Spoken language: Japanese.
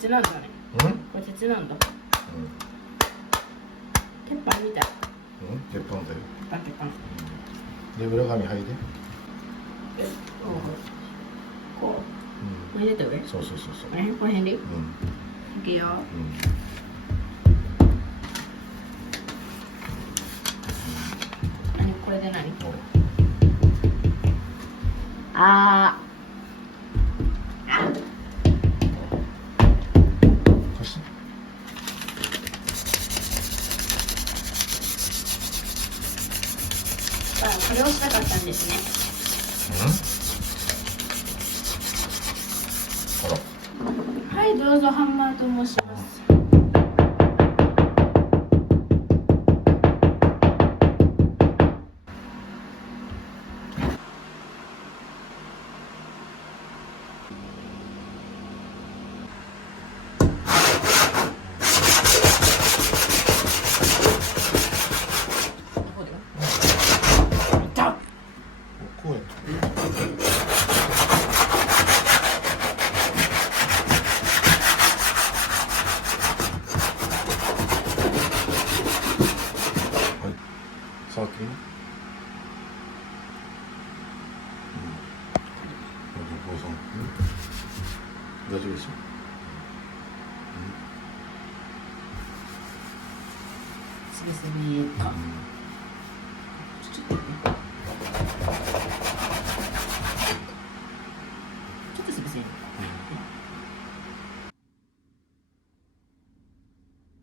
鉄なんだね。これ鉄なんだ。鉄板みたい。鉄板だよ。鉄板。で裏紙剥いで。こう。これ入れた上。そう。この辺でいい。いくよ。これで何？貸して。これをしたかったんですね。はい、どうぞハンマーと申します。こうやって触ってみ。大丈夫ですよ。スベスベか。ちょっと。